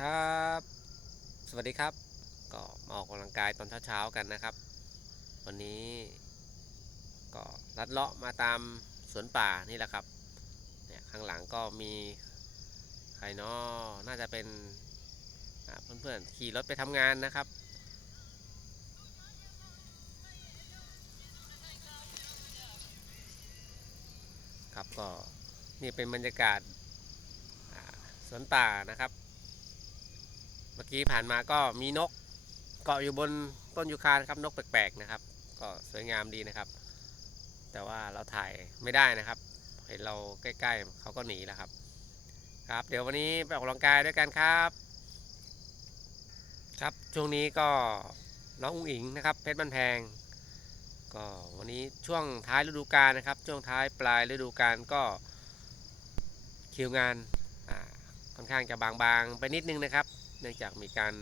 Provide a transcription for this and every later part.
ครับ สวัสดีครับ ก็มาออกกำลังกายตอนเช้าๆกันนะครับ วันนี้ก็ลัดเลาะมาตามสวนป่านี่แหละครับ เนี่ยข้างหลังก็มีใครนาะน่าจะเป็นเพื่อนๆขี่รถไปทำงานนะครับ ครับก็นี่เป็นบรรยากาศสวนป่านะครับ เมื่อกี้ผ่านมาก็มีนกเกาะอยู่บนต้นยูคานะครับนกแปลกๆนะครับ ก็สวยงามดีนะครับ แต่ว่าเราถ่ายไม่ได้นะครับ เห็นเราใกล้ๆเขาก็หนีแล้วครับ ครับ เดี๋ยววันนี้ไปออกกำลังกายด้วยกันครับ ครับช่วงนี้ก็น้องอุ้งอิงนะครับ เพชรบันแพง ก็วันนี้ช่วงท้ายฤดูกาลนะครับ ช่วงท้ายปลายฤดูกาลก็คิวงานค่อนข้างจะบางๆไปนิดนึงนะครับ เนื่องจากมีการ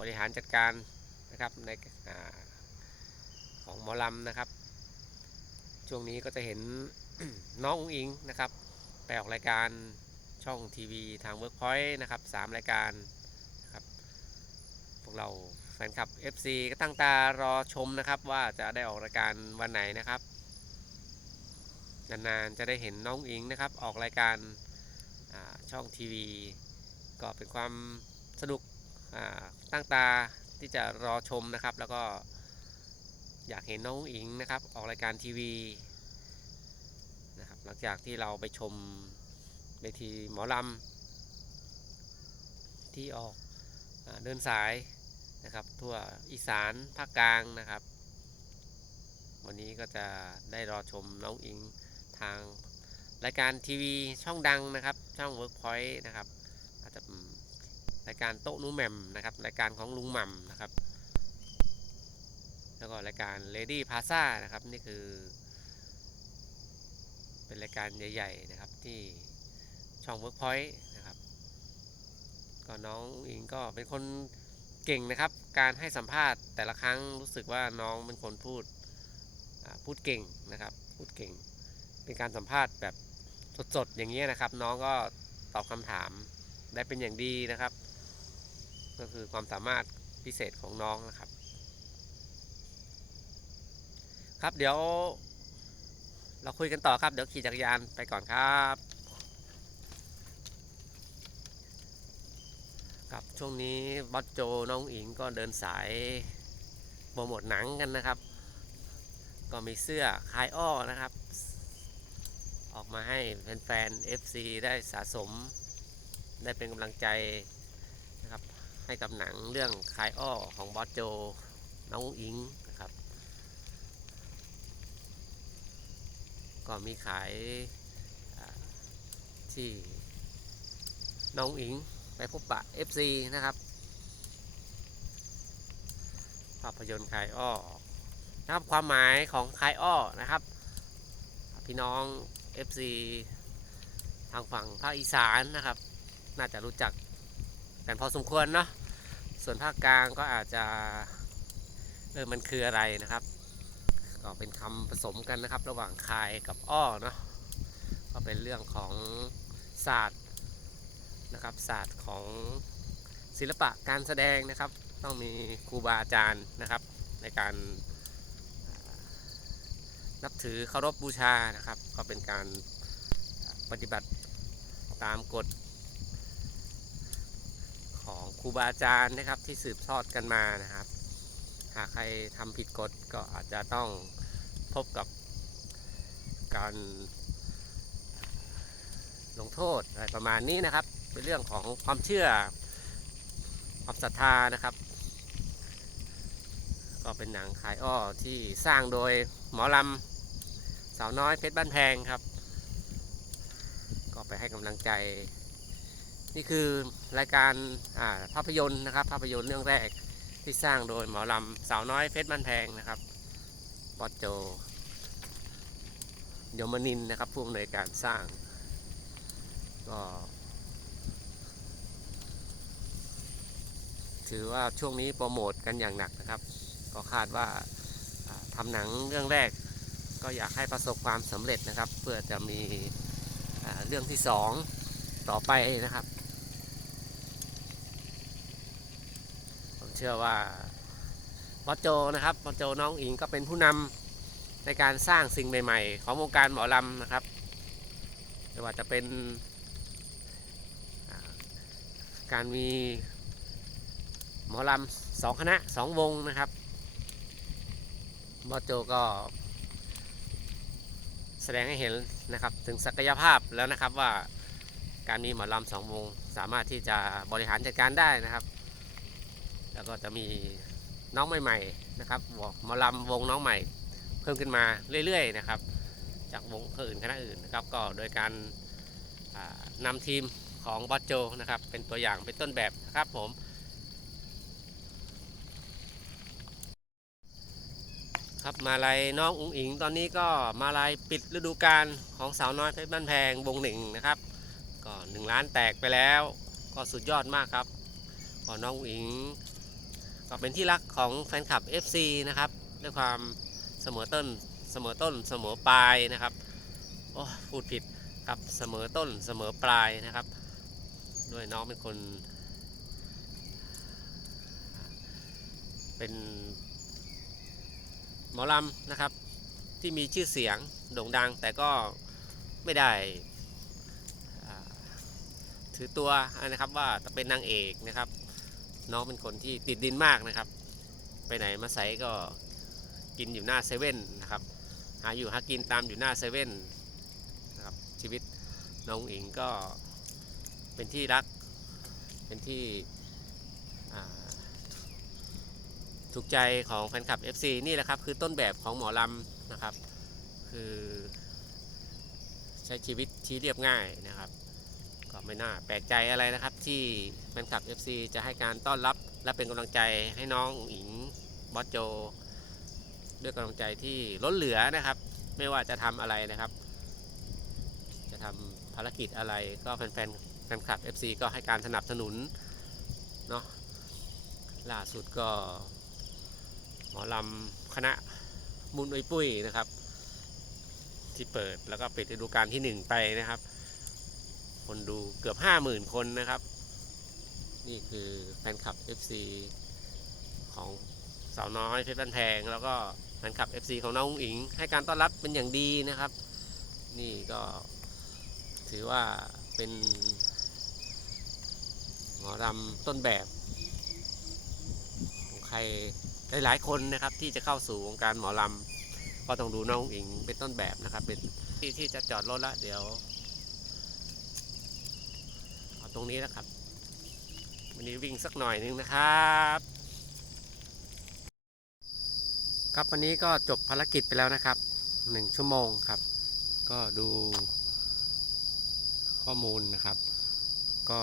บริหารจัดการนะครับในอของหมอลำนะครับ ช่วงนี้ก็จะเห็นน้องอุ้งอิงนะครับไปออกรายการช่องทีวีทาง Workpoint นะครับสามรายการนะครับพวกเราแฟนคลับ FC ก็ตั้งตารอชมนะครับ ว่าจะได้ออกรายการวันไหนนะครับนานๆจะได้เห็นน้องอิงนะครับ ออกรายการช่องทีวี ก็เป็นความสนุกตั้งตาที่จะรอชมนะครับ แล้วก็อยากเห็นน้องอิงนะครับ ออกรายการทีวีนะครับหลังจากที่เราไปชมเวทีหมอลำที่ออกอเดินสายนะครับทั่วอีสานภาคกลางนะครับ วันนี้ก็จะได้รอชมน้องอิงทางรายการทีวีช่องดังนะครับ ช่อง Workpoint นะครับ จะรายการโต๊ะนูแหมมนะครับรายการของลุงหม่ำนะครับ แล้วก็รายการ Lady Plaza นะครับนี่คือ เป็นรายการใหญ่ ๆ นะครับที่ช่อง Workpoint นะครับก็น้องอิงก็เป็นคนเก่งนะครับ การให้สัมภาษณ์แต่ละครั้งรู้สึกว่าน้องเป็นคนพูดพูดเก่งนะครับ พูดเก่ง เป็นการสัมภาษณ์แบบสดๆอย่างนี้นะครับ น้องก็ตอบคำถาม ได้เป็นอย่างดีนะครับ ก็คือความสามารถพิเศษของน้องนะครับ ครับเดี๋ยวเราคุยกันต่อครับ เดี๋ยวขี่จักรยานไปก่อนครับครับช่วงนี้บอสโจน้องอิงก็เดินสายโปรโมทหนังกันนะครับ ก็มีเสื้อคลายอ้อนะครับ ออกมาให้แฟนๆ FC ได้สะสม ได้เป็นกำลังใจนะครับให้กับหนังเรื่องคายอ้อของบอสโจ น้องอิงนะครับ ก็มีขายที่น้องอิงไปพบปะ FC นะครับภาพยนตร์คายอ้อนะครับความหมายของคายอ้อนะครับ พี่น้อง FC ทางฝั่งภาคอีสานนะครับ น่าจะรู้จักกันพอสมควรเนาะส่วนภาคกลางก็อาจจะเออมันคืออะไรนะครับ ก็เป็นคำผสมกันนะครับ ระหว่างคายกับอ้อเนาะก็เป็นเรื่องของศาสตร์นะครับศาสตร์ของศิลปะการแสดงนะครับ ต้องมีครูบาอาจารย์นะครับ ในการนับถือเคารพบูชานะครับ ก็เป็นการปฏิบัติตามกฎ ของครูบาอาจารย์นะครับที่สืบทอดกันมานะครับ หากใครทำผิดกฎก็อาจจะต้องพบกับการลงโทษอะไรประมาณนี้นะครับ เป็นเรื่องของความเชื่อความศรัทธานะครับ ก็เป็นหนังขายอ้อที่สร้างโดยหมอลำสาวน้อยเพชรบ้านแพงครับ ก็ไปให้กำลังใจ นี่คือรายการาภาพยนตร์นะครับ ภาพยนตร์เรื่องแรกที่สร้างโดยหมอลำสาวน้อยเพชรบ้านแพงนะครับบอสโจยมนินนะครับผู้อำนวยการสร้างก็ถือว่าช่วงนี้โปรโมทกันอย่างหนักนะครับ ก็คาดว่าทำหนังเรื่องแรก ก็อยากให้ประสบความสำเร็จนะครับ เพื่อจะมีเรื่องที่สองต่อไปนะครับ เชื่อว่าบอโจนะครับบอโจน้องอิงก็เป็นผู้นำในการสร้างสิ่งใหม่ ๆ ของวงการหมอลำนะครับไม่ว่าจะเป็นการมีหมอลำสองคณะสองวงนะครับบอโจก็ แสดงให้เห็นนะครับถึงศักยภาพแล้วนะครับว่าการมีหมอลำสองวงสามารถที่จะบริหารจัดการได้นะครับ แล้วก็จะมีน้องใหม่ๆนะครับหมอลำวงน้องใหม่ เพิ่มขึ้นมาเรื่อยๆนะครับ จากวงอื่นคณะอื่นนะครับ ก็โดยการอ่านำทีมของบอสโจนะครับ เป็นตัวอย่างเป็นต้นแบบนะครับผมครับมาลัยน้องอุ๋งอิงตอนนี้ก็มาลัยปิดฤดูกาลของสาวน้อยเพชรบ้านแพงวงหนึ่งนะครับ ก็หนึ่งล้านแตกไปแล้ว ก็สุดยอดมากครับก็น้องอุ๋งอิง ก็เป็นที่รักของแฟนคลับ FC นะครับ ด้วยความเสมอต้นเสมอต้นเสมอปลายนะครับโอ้พูดผิดครับเสมอต้นเสมอปลายนะครับ ด้วยน้องเป็นคน เป็นหมอลำนะครับ ที่มีชื่อเสียงโด่งดัง แต่ก็ไม่ได้ถือตัวนะครับว่าจะเป็นนางเอกนะครับ น้องเป็นคนที่ติดดินมากนะครับ ไปไหนมาใส่ก็กินอยู่หน้าเซเว่นนะครับ หาอยู่หากินตามอยู่หน้าเซเว่นนะครับชีวิตน้องอิงก็เป็นที่รัก เป็นที่ถูกใจของแฟนคลับ FC นี่แหละครับ คือต้นแบบของหมอลำนะครับ คือใช้ชีวิตที่เรียบง่ายนะครับ ก็ไม่น่าแปลกใจอะไรนะครับ ที่แฟนคลับ FC จะให้การต้อนรับและเป็นกำลังใจให้น้องอิงบอสโจ ด้วยกำลังใจที่ล้นเหลือนะครับ ไม่ว่าจะทำอะไรนะครับ จะทำภารกิจอะไรก็แฟนๆแฟนคลับ FC ก็ให้การสนับสนุนเนาะล่าสุดก็หมอลำคณะมุนอุยปุ้ยนะครับ ที่เปิดแล้วก็ปิดฤดูกาลที่หนึ่งไปนะครับ คนดูเกือบห้าหมื่นคนนะครับ นี่คือแฟนคลับ FC ของสาวน้อยเพชรบ้านแพง แล้วก็แฟนคลับ FC ของน้องอิง ให้การต้อนรับเป็นอย่างดีนะครับ นี่ก็ถือว่าเป็นหมอลำต้นแบบของใครหลายๆคนนะครับที่จะเข้าสู่วงการหมอลำก็ต้องดูน้องอิงเป็นต้นแบบนะครับ เป็นที่ที่จะจอดรถละเดี๋ยว ตรงนี้นะครับ วันนี้วิ่งสักหน่อยนึงนะครับ ครับวันนี้ก็จบภารกิจไปแล้วนะครับหนึ่งชั่วโมงครับ ก็ดูข้อมูลนะครับ ก็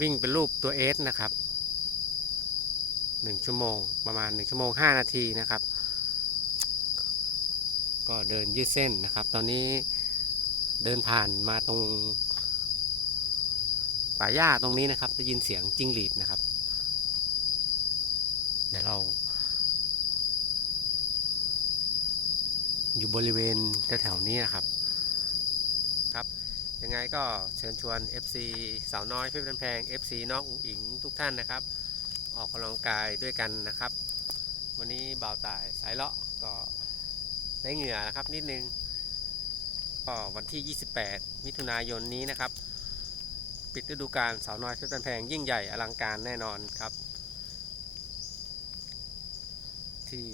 วิ่งเป็นรูปตัวเอสนะครับหนึ่งชั่วโมงประมาณหนึ่งชั่วโมงห้านาทีนะครับ ก็เดินยืดเส้นนะครับ ตอนนี้ เดินผ่านมาตรงป่าหญ้าตรงนี้นะครับ ได้ยินเสียงจิ้งหรีดนะครับ เดี๋ยวเรา อยู่บริเวณแถวๆนี้นะครับ ครับ ยังไงก็เชิญชวน FC สาวน้อยเพื่อนแพง FC น้องอุ๋งอิงทุกท่านนะครับ ออกกำลังกายด้วยกันนะครับ วันนี้บ่าวตายสายเลาะก็ได้เหงื่อนะครับนิดนึง ก็วันที่ 28 มิถุนายนนี้นะครับ ปิดฤดูกาลสาวน้อยเพชรบันแพงยิ่งใหญ่อลังการแน่นอนครับ ที่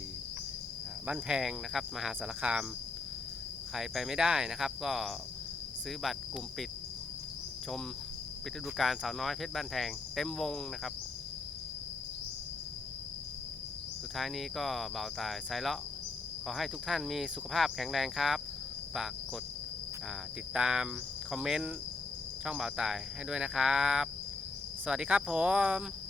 บ้านแพงนะครับมหาสารคามใครไปไม่ได้นะครับ ก็ซื้อบัตรกลุ่มปิดชมปิดฤดูกาลสาวน้อยเพชรบ้านแพงเต็มวงนะครับ สุดท้ายนี้ก็เบาตายไซเลาะขอให้ทุกท่านมีสุขภาพแข็งแรงครับฝากกด ติดตาม คอมเมนต์ ช่องเบาตายให้ด้วยนะครับ สวัสดีครับผม